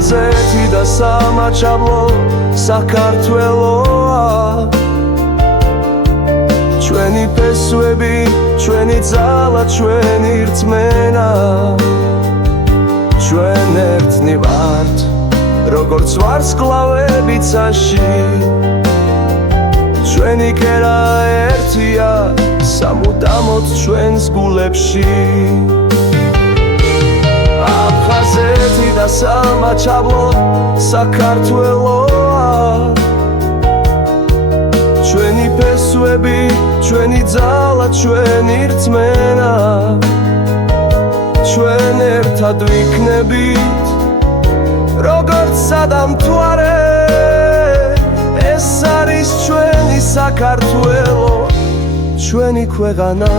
აფხაზეთი და სამაჩაბლო საქართველოა ჩვენი ფესვები, ჩვენი ძალა, ჩვენი რწმენა ჩვენ ერთნი ვართ როგორც ვარსკვლავები ცაში ჩვენი კერა ერთია სამუდამოდ ჩვენს გულებში აფხაზეთი და სამაჩაბლო საქართველოა ჩვენი ფესვები, ჩვენი ძალა, ჩვენი რწმენა ჩვენ ერთად ვიქნებით როგორც სადამთვარე ეს არის ჩვენი საქართველო ჩვენი ქვეყანა